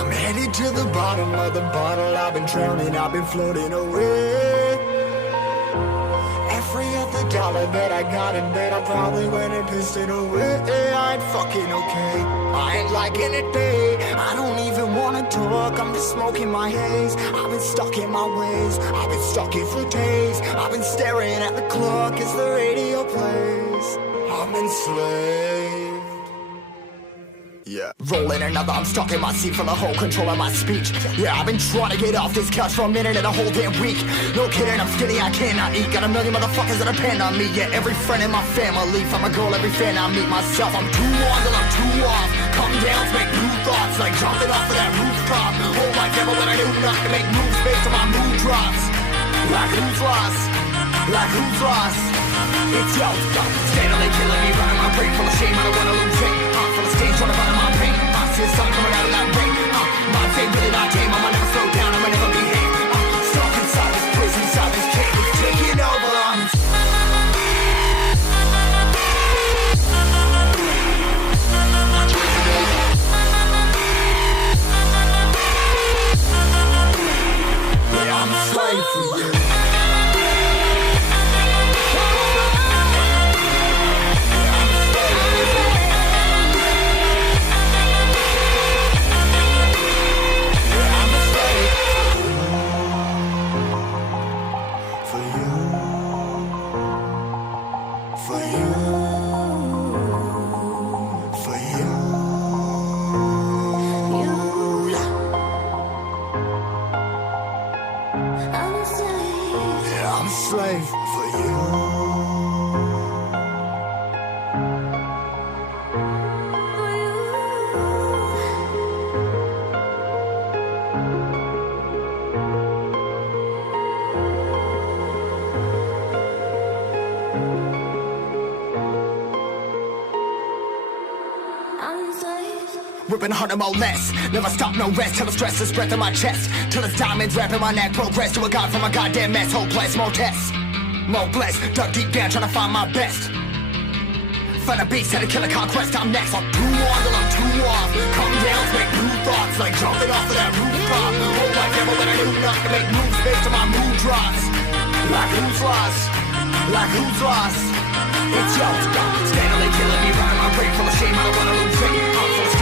I'm headed to the bottom of the bottle. I've been drowning, I've been floating away. Every other dollar that I got in bed, I probably went and pissed it away. I ain't fucking okay, I ain't liking it, babe. I don't even wanna talk, I'm just smoking my haze. I've been stuck in my ways, I've been stuck here for days. I've been staring at the clock as the radio plays. I'm enslaved. Yeah, rolling another, I'm stuck in my seat from the whole control of my speech. Yeah, I've been trying to get off this couch for a minute and a whole damn week. No kidding, I'm skinny, I cannot eat. Got a million motherfuckers that depend on me. Yeah, every friend in my family, from a girl, every fan I meet myself. I'm too on till I'm too off. Come down to make new thoughts, like jumping off of that rooftop. Hold my devil when I do not to make moves based on my mood drops. Like who's lost? Like who's lost? It's yo, steadily killing me, running my brain full of shame. I don't wanna lose it. Full of stage, trying to find my pain. I see the sun coming out of that rain. Minds ain't really not tame. I'ma never slow down, I'ma never behave. Stuck inside this prison, inside this cage. It's taking over. Yeah, I'm a slave for you. I'm a slave for you. Ripping harder, more less. Never stop, no rest. Till the stress is breath in my chest. Till it's diamonds wrapping my neck. Progress to a god from a goddamn mess. Hopeless, more tests. More blessed. Dug deep down trying to find my best. Find a beast, had to kill a conquest. I'm next. I'm too on till I'm too off. Come down to make new thoughts. Like jumping off of that rooftop. Hold my devil when I do not to make moves based on my mood drops. Like who's lost? Like who's lost? It's yo, steadily killing me, running my brain full of shame. I don't wanna lose it. I'm full of